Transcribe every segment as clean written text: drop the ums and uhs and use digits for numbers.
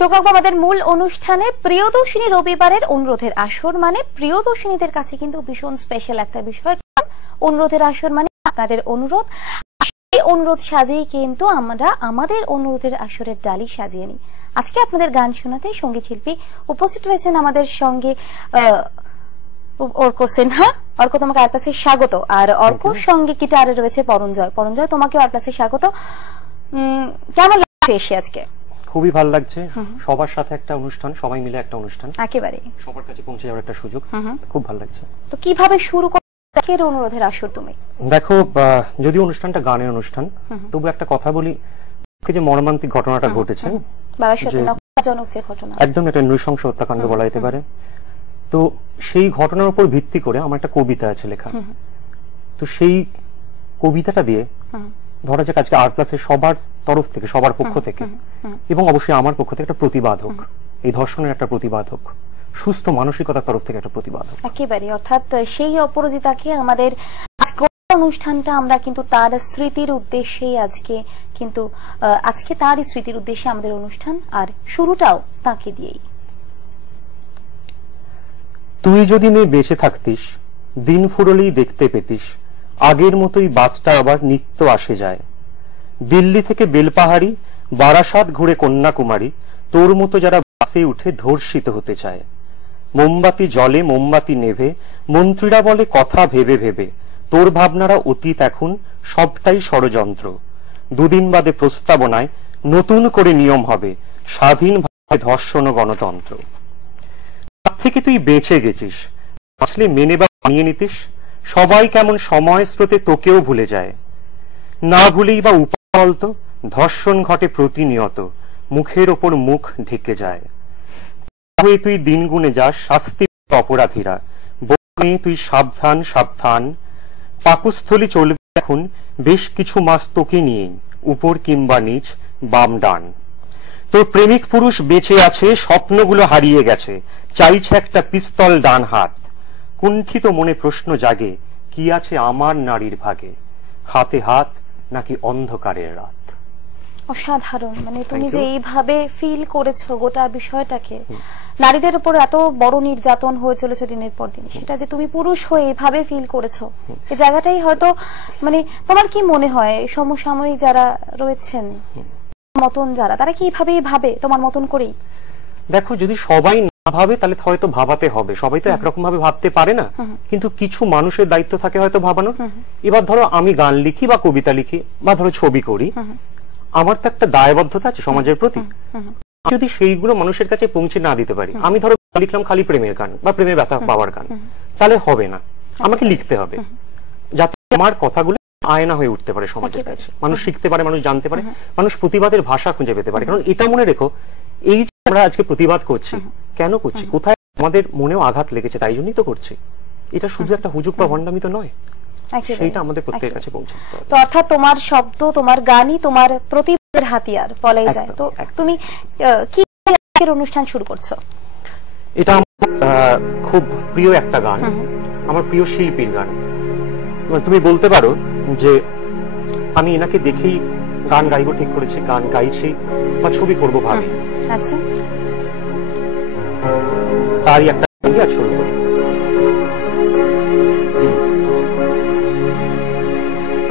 চোখ রাখবো আমাদের মূল অনুষ্ঠানে। প্রিয়দর্শিনী রবিবারের অনুরোধের আসর মানে প্রিয়দর্শিনীদের কাছে কিন্তু ভীষণ স্পেশাল একটা বিষয়। অনুরোধের আসর মানে আপনাদের অনুরোধ, এই অনুরোধ সাজিয়ে কিন্তু আমরা আমাদের অনুরোধের আসরের ডালি সাজিয়ে নিই। আজকে আপনাদের গান শোনাতে সঙ্গীত শিল্পী উপস্থিত রয়েছেন আমাদের সঙ্গে অর্ক সিনহা। অর্ক, তোমাকে আর প্লাসে স্বাগত। আর অর্কর সঙ্গে গিটারে রয়েছে পরঞ্জয়। পরঞ্জয়, তোমাকে আর প্লাসে স্বাগত। কেমন লাগছে এসে আজকে? খুবই ভালো লাগছে, সবার সাথে একটা অনুষ্ঠান, সবাই মিলে একটা অনুষ্ঠান, একেবারে সবার কাছে পৌঁছে যাওয়ার একটা সুযোগ, খুব ভালো লাগছে। তো কিভাবে শুরু করলে অনুরোধের আসর তুমি? দেখো, যদি অনুষ্ঠানটা গানের অনুষ্ঠান, তবু একটা কথা বলি, যে মর্মান্তিক ঘটনাটা ঘটেছে, যে ঘটনা, একদম একটা নৃশংস হত্যাকাণ্ড বলা যেতে পারে। তো সেই ঘটনার উপর ভিত্তি করে আমার একটা কবিতা আছে লেখা। তো সেই কবিতাটা দিয়ে ধরা যাক আজকে আর প্লাসের সবার তরফ থেকে, সবার পক্ষ থেকে, এবং অবশ্যই আমার পক্ষ থেকে একটা প্রতিবাদ হোক, এই ধর্ষণের একটা প্রতিবাদ হোক, সুস্থ মানসিকতার তরফ থেকে একটা প্রতিবাদ হোক একেবারে। অর্থাৎ সেই অপরাজিতাকে আমাদের অনুষ্ঠানটা আমরা কিন্তু তার স্মৃতির উদ্দেশ্যেই আজকে তারই স্মৃতির উদ্দেশ্যে আমাদের অনুষ্ঠান, আর শুরুটাও তাকে দিয়েই। তুই যদি মেয়ে বেঁচে থাকতিস, দিন ফুরলেই দেখতে পেতিস, আগের মতোই বাসটা আবার নিত্য আসে যায়। দিল্লি থেকে বেলপাহাড়ি, বারাসাত ঘুরে কন্যাকুমারী, তোর মতো যারা বাসে উঠে ধর্ষিত হতে চায়। মোমবাতি জলে মোমবাতি নেভে, মন্ত্রীরা বলে কথা ভেবে ভেবে, তোর ভাবনারা অতীত এখন সবটাই ষড়যন্ত্র। দুদিন বাদে প্রস্তাবনায় নতুন করে নিয়ম হবে, স্বাধীনভাবে ধর্ষণ ও গণতন্ত্র। তার থেকে তুই বেঁচে গেছিস, আসলে মেনে বা মানিয়ে নিতিস, সবাই কেমন সময় স্রোতে তোকেও ভুলে যায়। না ভুলেই বা উপায় তো, ধর্ষণ ঘটে প্রতিনিয়ত, মুখের ওপর মুখ ঢেকে যায়। হয়ে তুই দিন গুনে যাস, শাস্তি অপরাধীরা, বনে তুই সাবধান সাবধান। পাকস্থলী চলবে এখন বেশ কিছু মাস তোকে নিয়ে, উপর কিংবা নিচ, বাম ডান। তোর প্রেমিক পুরুষ বেঁচে আছে, স্বপ্নগুলো হারিয়ে গেছে, চাইছে একটা পিস্তল ডান হাত। কুণ্ঠিত মনে প্রশ্ন জাগে, কি আছে আমার নারীর ভাগে, হাতে হাত নাকি অন্ধকারের রাত। অসাধারণ। মানে তুমি যে এইভাবে ফিল করেছো গোটা বিষয়টাকে, নারীদের উপর এত বড় নির্যাতন হয়ে চলেছে দিনের পর দিন, সেটা যে তুমি পুরুষ হয়ে এইভাবে ফিল করেছো, এই জায়গাটাই হয়তো মানে তোমার কি মনে হয় সমসাময়িক যারা রয়েছেন মতন যারা, তারা কি এইভাবে ভাবে তোমার মতন করেই? দেখো, যদি সবাই না ভাবে তাহলে হয়তো ভাবাতে হবে, সবাই তো একরকম ভাবে ভাবতে পারে না, কিন্তু কিছু মানুষের দায়িত্ব থাকে হয়তো ভাবানোর। এবার ধরো আমি গান লিখি বা কবিতা লিখি বা ধরো ছবি করি, আমার তো একটা দায়বদ্ধতা আছে সমাজের প্রতি। যদি সেইগুলো মানুষের কাছে পৌঁছে না দিতে পারি, আমি ধরো লিখলাম খালি প্রেমের গান বা প্রেমের ব্যথা পাওয়ার গান, তাহলে হবে না। আমাকে লিখতে হবে যাতে আমার কথাগুলো আয়না হয়ে উঠতে পারে সমাজের কাছে, মানুষ শিখতে পারে, মানুষ জানতে পারে, মানুষ প্রতিবাদের ভাষা খুঁজে পেতে পারে। কারণ এটা মনে রেখো, এই যে আমরা আজকে প্রতিবাদ করছি, কেন করছি, কোথায় আমাদের মনেও আঘাত লেগেছে, তাই জন্যই তো করছি। এটা শুধু একটা হুজুগ বা ভণ্ডামি তো নয়, সেইটা আমাদের প্রত্যেকের কাছে পৌঁছাতে হবে। তো অর্থাৎ তোমার শব্দ, তোমার গানই তোমার প্রতিবাদের হাতিয়ার বলাই যায়। তো তুমি কি অনুষ্ঠান শুরু করছো? এটা আমার খুব প্রিয় একটা গান, আমার প্রিয় শিল্পীর গান। তুমি বলতে পারো যে আমি এনাকে দেখেই গান গাইবো ঠিক করেছি, গান গাইছি বা ছবি করবো ভাবি। আচ্ছা, তারই একটা আর শুরু করি।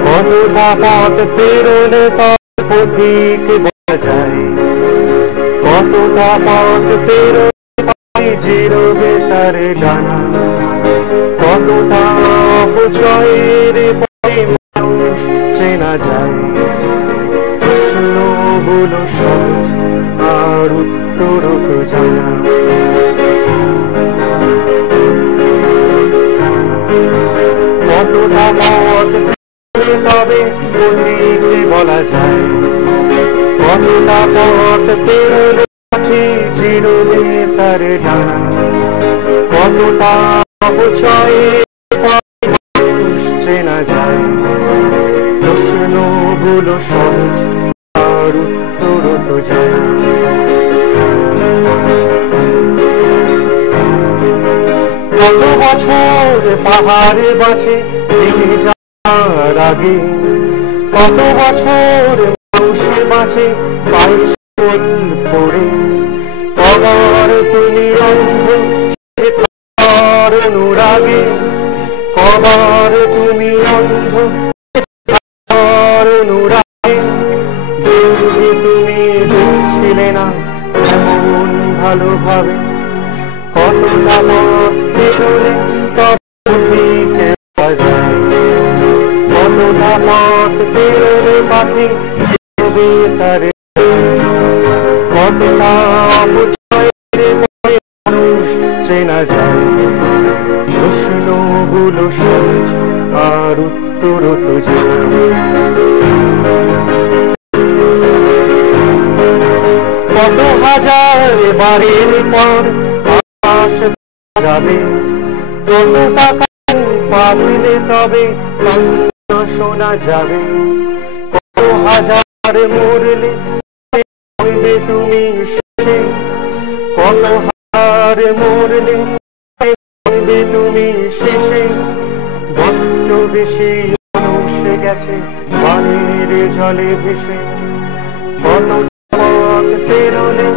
কতটা পথ পেরোলে তার পথিক বলা যায়, কতটা পথ পেরোলে জিরোবে তার ডানা, কতটা অপচয়ের পরে মানুষ চেনা যায়। প্রশ্নগুলো সহজ আর উত্তর তো জানা, কতটা পথ তবে পথিক বলা যায়, কতটা পথ পেরোলে পাখি জিরোবে তার ডানা, কতটা অপচয়ের মানুষ চেনা যায়। প্রশ্নগুলো সহজ আর উত্তর তো জানা। কত বছর পাহাড়ে বাঁচে ভেঙে যাওয়ার আগে, কত বছর মানুষে বাঁচে পায়ে পড়ে, তুমি অন্ধ তার অনুরাগে, কবার তুমি অন্ধ তার অনুরাগে, তুমি দেখছিলে না এমন ভালোভাবে, কতটা পথ পেরোলে তবে ঠিক যায়, কতটা পথ পেরোলে পাখি তবে তারে, কতটা অপচয়ের পরে মানুষ চেনা যায়, প্রশ্নগুলো সহজ আর উত্তর তো জানা। কত হাজার বাড়ির পর আকাশ যাবে, কত টাকা পাবলে তবে কান্না শোনা যাবে, কত হাজার মরলে হইবে তুমি শেষে, কত হাজার মরলে হইবে তুমি শেষে, বড্ড বেশি মানুষ গেছে পানির জলে ভেসে, কত পথ পেরোলে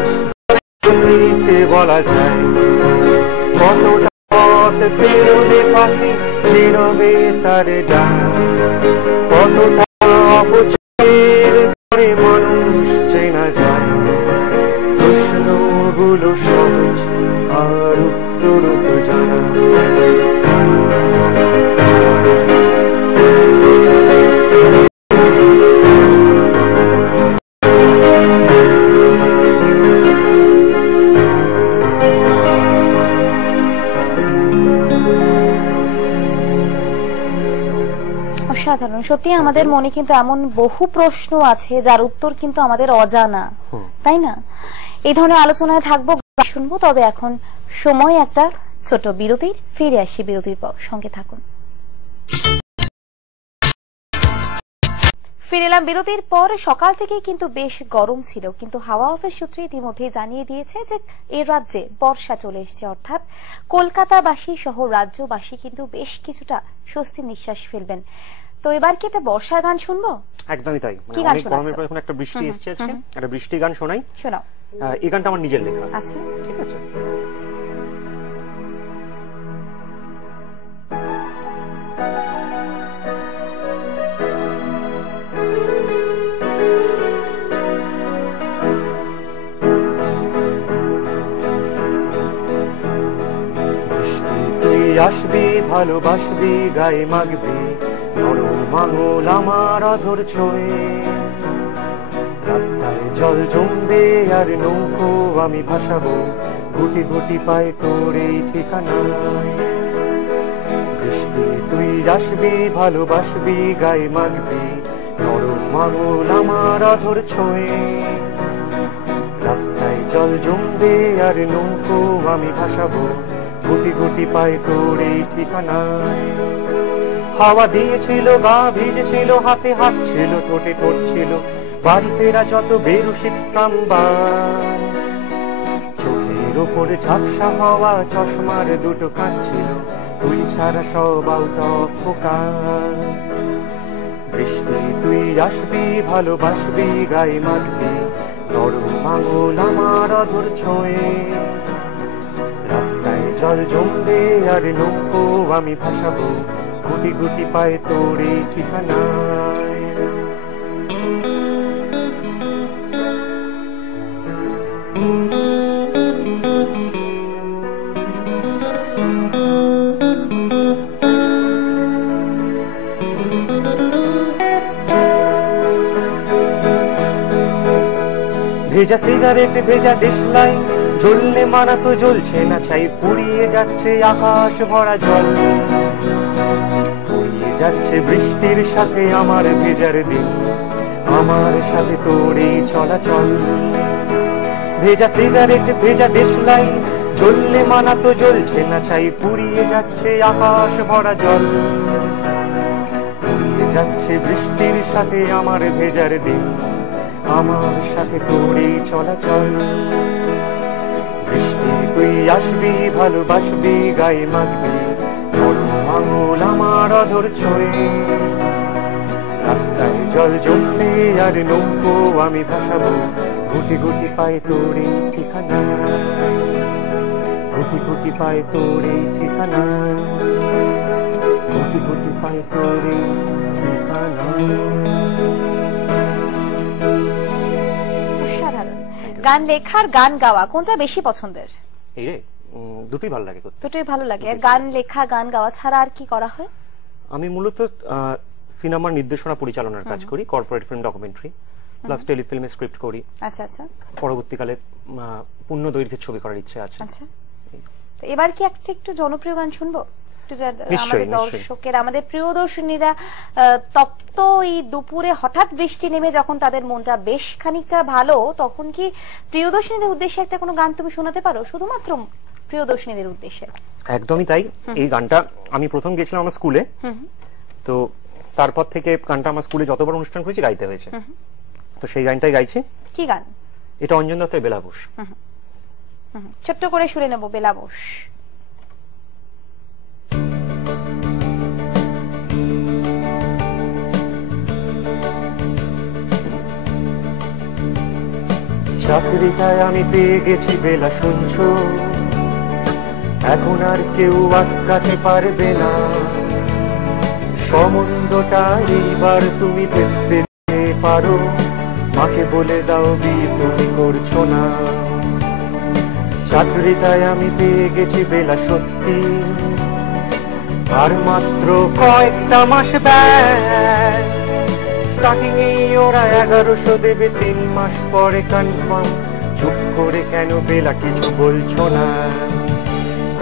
বলা যায়, কতটা পথ পেরোলে পাখি চিরবে তার ডাক, কতটা অপচয়ের পরে মানুষ চেনা যায়, প্রশ্নগুলো সহজ আর উত্তর তো জানা। অসাধারণ। সত্যি আমাদের মনে কিন্তু এমন বহু প্রশ্ন আছে যার উত্তর কিন্তু আমাদের অজানা, তাই না? এই ধরনের আলোচনায় থাকবো, শুনবো। তবে এখন সময় একটা ছোট বিরতির, ফিরে আসি বিরতির পর, সঙ্গে থাকুন। ফিরে এলাম বিরতির পর। সকাল থেকে কিন্তু বেশ গরম ছিল, কিন্তু হাওয়া অফিস সূত্রে ইতিমধ্যে জানিয়ে দিয়েছে যে এই রাজ্যে বর্ষা চলে এসেছে, অর্থাৎ কলকাতাবাসী সহ রাজ্যবাসী কিন্তু বেশ কিছুটা স্বস্তির নিঃশ্বাস ফেলবেন। তো এবার কি একটা বর্ষার গান শুনবো? একদমই তাই। কি গান অনেক গরমের পর এখন একটা বৃষ্টি এসেছে, আজকে একটা বৃষ্টি গান শোনাই। শোনাও। এই গানটা আমার নিজের লেখা। আচ্ছা, ঠিক আছে। আসবি ভালোবাসবি গায়ে মাগবি নরম আঙুল আমার অধর ছোঁয়ে, রাস্তায় জল জমবে আর নৌকো আমি ভাসাবো, গুটি গুটি পায় তোর এই ঠিকানায়। বৃষ্টি তুই আসবি ভালোবাসবি গায়ে মাগবি নরম আঙুল আমার অধর ছোঁয়ে, রাস্তায় জল জমবে আর নৌকো আমি ভাসাবো, গুটি গুটি পায় তোর এই ঠিকানায়। হাওয়া দিয়েছিল, গা ভিজেছিল, হাতে হাত ছিল, ঠোঁটে ঠোঁট ছিল, বাড়ি ফেরা যত বেরু শিখতাম বার। চোখের ওপরে ঝাপসা হওয়া চশমার দুটো কান ছিল, তুই ছাড়া সব আউট অফ ফোকাস। বৃষ্টি তুই আসবি ভালোবাসবি গায়ে মাখবি নরম আঙুল আমার অধর ছোঁয়ে, রাস্তায় জল জমবে আর নৌকো আমি ভাসাবো, গুটি গুটি পায় তোর এই ঠিকানায়। ভেজা সিগারেট ভেজা দেশলাই জ্বললে মানা তো জ্বলছে না, চাই ফুরিয়ে যাচ্ছে আকাশ ভরা জল, ফুরিয়ে যাচ্ছে বৃষ্টির সাথে আমার ভেজার দিন, আমার সাথে তোর এই চলাচল। ভেজা সিগারেট ভেজা দেশলাই জ্বললে মানা তো জ্বলছে না, চাই ফুরিয়ে যাচ্ছে আকাশ ভরা জল, ফুরিয়ে যাচ্ছে বৃষ্টির সাথে আমার ভেজার দিন, আমার সাথে তোর এই চলাচল। বৃষ্টি তুই আসবি ভালোবাসবি গায়ে মাখবি নরম আঙুল আমার অধর ছোঁয়ে, রাস্তায় জল জমবে আর নৌকো আমি ভাসাবো, গুটি গুটি পায় তোর এই ঠিকানায়। কোটি কোটি পায় তোর এই ঠিকানা, কোটি কোটি পায় তোর এই ঠিকানা। অসাধারণ। গান লেখা আর গান গাওয়া কোনটা বেশি পছন্দের? এই রে, দুটোই ভালো লাগে করতে। দুটোই ভালো লাগে। গান লেখা গান গাওয়া ছাড়া আর কি করা হয়? আমি মূলত সিনেমার নির্দেশনা পরিচালনার কাজ করি, কর্পোরেট ফিল্ম ডকুমেন্টারি প্লাস টেলিফিল্মে স্ক্রিপ্ট করি। আচ্ছা আচ্ছা। পরবর্তীকালে পূর্ণ দৈর্ঘ্যের ছবি করার ইচ্ছে আছে। আচ্ছা, তো এবার কি একটা একটু জনপ্রিয় গান শুনবো? আমাদের দর্শকের, আমাদের প্রিয়দর্শনীরা তপ্ত এই দুপুরে হঠাৎ বৃষ্টি নেমে যখন তাদের মনটা বেশ খানিকটা ভালো, তখন কি প্রিয়দর্শনীদের উদ্দেশ্যে একটা কোনো গান তুমি শোনাতে পারো, শুধুমাত্র প্রিয়দর্শনীদের উদ্দেশ্যে? একদমই তাই। এই গানটা আমি প্রথম গেছিলাম আমার স্কুলে, তো তারপর থেকে গানটা আমার স্কুলে যতবার অনুষ্ঠান হয়েছে গাইতে হয়েছে, তো সেই গানটাই গাইছি। কি গান এটা? অঞ্জন দত্তের বেলাবোস। ছোট্ট করে শুনে নেব বেলাবোস। চাকরিটায় আমি পেয়ে গেছি বেলা, শুনছো? এখন আর কেউ আটকাতে পারবে না, সম্বন্ধটা এইবার তুমি বেচতে পারো, মাকে বলে দাও বিয়ে তুমি করছো না। চাকরিটায় আমি পেয়ে গেছি বেলা, সত্যি আর মাত্র কয়েকটা মাস ব্যয়, স্টার্টিং এই ওরা 1100 দেবে, 3 মাস পরে কনফার্ম। চুপ করে কেন বেলা কিছু বলছো না?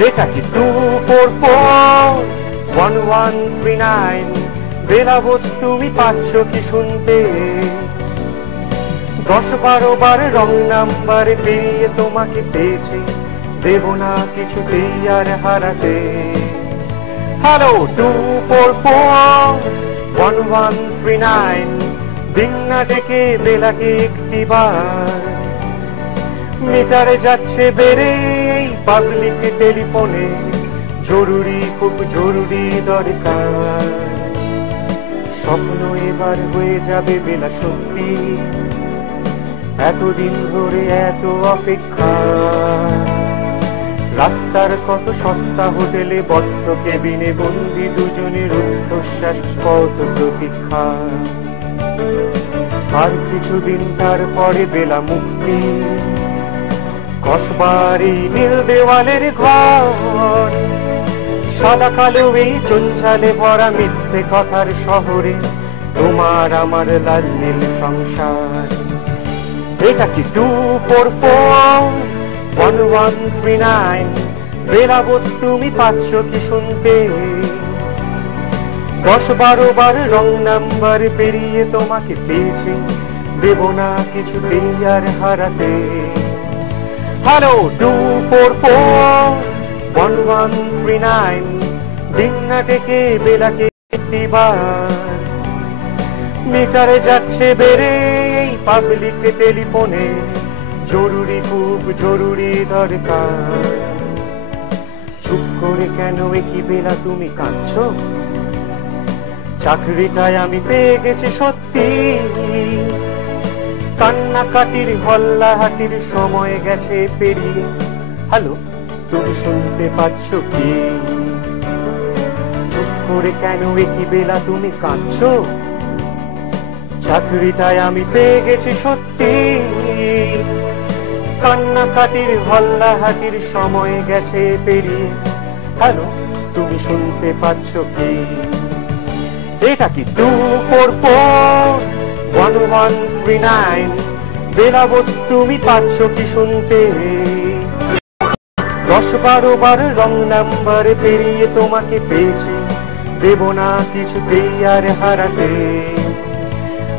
এটা কি 2441139? বেলাবোস তুমি পাচ্ছ কি শুনতে? 10-12 বার রং নাম্বার পেরিয়ে তোমাকে পেয়েছি, দেব না কিছুতেই আর হারাতে। হ্যালো 2441139, দিন না ডেকে বেলাকে একটিবার, মিটারে যাচ্ছে বেড়ে পাবলিক টেলিফোনে, জরুরি খুব জরুরি দরকার। স্বপ্ন এবার হয়ে যাবে বেলা সত্যি, এতদিন ধরে এত অপেক্ষা, রাস্তার কত সস্তা হোটেলে বদ্ধ কেবিনে বন্দি দুজনের রুদ্ধশ্বাস, কত প্রতীক্ষা। আর কিছুদিন তারপরে বেলা মুক্তি, কসবার এই নীল দেওয়ালের ঘর, সাদা কালো এই চঞ্চালে ভরা মিথ্যে কথার শহরে, তোমার আমার লাল নীল সংসার। এটা কি 2441139? বেলাবোস তুমি পাচ্ছ কি শুনতে? 10-12 বার রং নাম্বার পেরিয়ে তোমাকে পেয়েছি, দেব না কিছুতেই আর হারাতে। হ্যালো 2441139, দিন না ডেকে বেলাকে একটিবার, মিটারে যাচ্ছে বেড়ে পাবলিক টেলিফোনে, জরুরি খুব জরুরি দরকার। চুপ করে কেন একই বেলা তুমি কাঁদছো? চাকরিটায় আমি পেয়ে গেছি সত্যি, কান্নাকাটির হল্লাহাটির সময় গেছে পেরিয়ে। হ্যালো তুমি শুনতে পাচ্ছ কি? চুপ করে কেন একই বেলা তুমি কাঁদছো? চাকরিটায় আমি পেয়ে গেছি সত্যি, কান্নাকাটির হল্লাহাটির সময় গেছে পেরিয়ে। হ্যালো তুমি শুনতে পাচ্ছ কি? এটা কি 2441139? বেলাবোস তুমি পাচ্ছ কি শুনতে? 10-12 বার রং নাম্বার পেরিয়ে তোমাকে পেয়েছি, দেব না কিছুতেই আর হারাতে।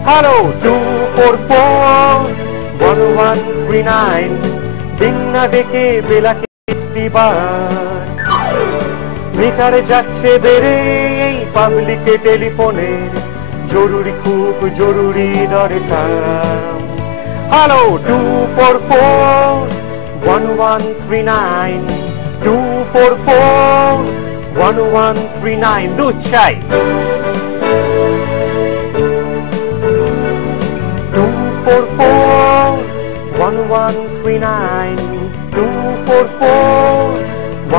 হ্যালো 2441139, দিন না ডেকে বেলাকে একটিবার, মিটারে যাচ্ছে বেড়ে পাবলিক টেলিফোনে, জরুরি খুব জরুরি দরকার। হ্যালো 2441139, 2441139, দুধ চাই। 2441139, 244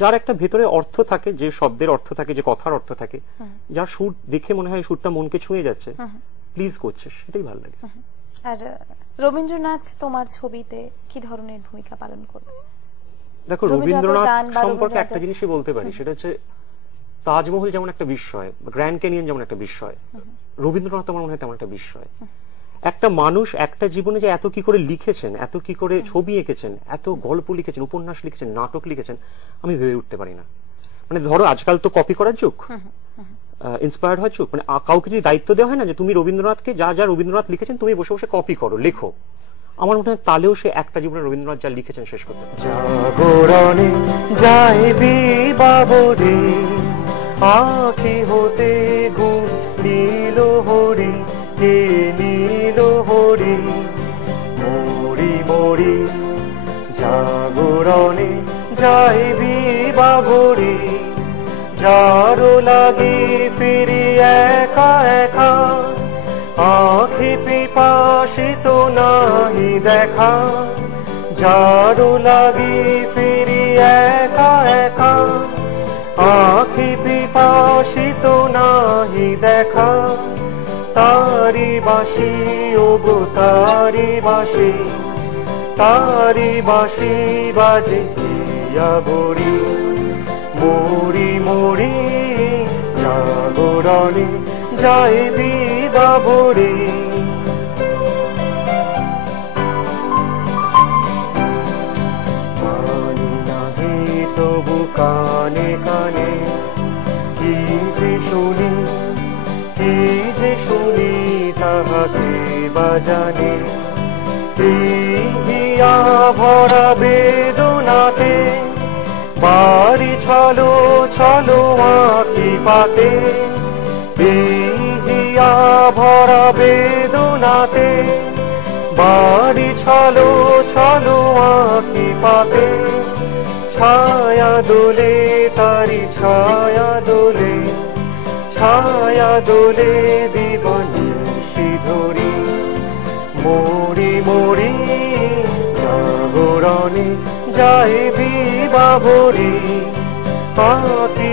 যার একটা ভেতরে অর্থ থাকে, যে শব্দের অর্থ থাকে, যে কথার অর্থ থাকে, যার সুর দেখে মনে হয় সুরটা মনকে ছুঁয়ে যাচ্ছে, প্লিজ করছে, সেটাই ভালো লাগে। আর রবীন্দ্রনাথ তোমার ছবিতে কি ধরনের ভূমিকা পালন করবে? দেখো, রবীন্দ্রনাথ সম্পর্কে একটা জিনিসই বলতে পারি, সেটা হচ্ছে তাজমহল যেমন একটা বিস্ময়, গ্র্যান্ড ক্যানিয়ন যেমন একটা বিস্ময়, রবীন্দ্রনাথ আমার মনে হয় তেমন একটা বিস্ময়। একটা মানুষ একটা জীবনে যে এত কি করে লিখেছেন, এত কি করে ছবি এঁকেছেন, এত গল্প লিখেছেন, উপন্যাস লিখেছেন, নাটক লিখেছেন, আমি ভেবে উঠতে পারি না। মানে ধরো আজকাল তো কপি করার যুগ, ইন্সপায়ার্ড হওয়ার যুগ, মানে কাউকে যদি দায়িত্ব দেওয়া হয় না যে তুমি রবীন্দ্রনাথকে যা যা রবীন্দ্রনাথ লিখেছেন তুমি বসে বসে কপি করো, লেখো, আমার মনে হয় তাহলেও সে একটা জীবনে রবীন্দ্রনাথ যা লিখেছেন শেষ করতে পারে। জাগরণে যাইবি বাবরে, আখি হতে ঘুম নীল হরি, হে নীল হরি, মরি মরি জাগরণে যাইবি বাবরে, যারো লাগি ফিরি একা একা, আখি পিপাসিত নাহি দেখা, যারো লাগি ফিরি একা একা, আখি পিপাসিত নাহি দেখা, তারি বাসি ও গো তারি বাসি, তারি বাসি বাজে হিয়া বড়ি, মরি মরি জাগরণে যাইবি বাবরে। মানি নাহি তবু কানে কানে, কি যে শুনি, কি যে শুনি তাহাকে বাজানে, হিয়া ভরা বেদনাতে, বাড়ি ছলো ছলো আঁখি পাতে, হিয়া ভরা বেদনাতে, বাড়ি ছলো ছলো আঁখি পাতে, ছায়া দোলে তারি ছায়া দোলে, ছায়া দোলে দিবানিশি ধরি, মরি মরি জাগরণে যাইবি বাবরে, আঁখি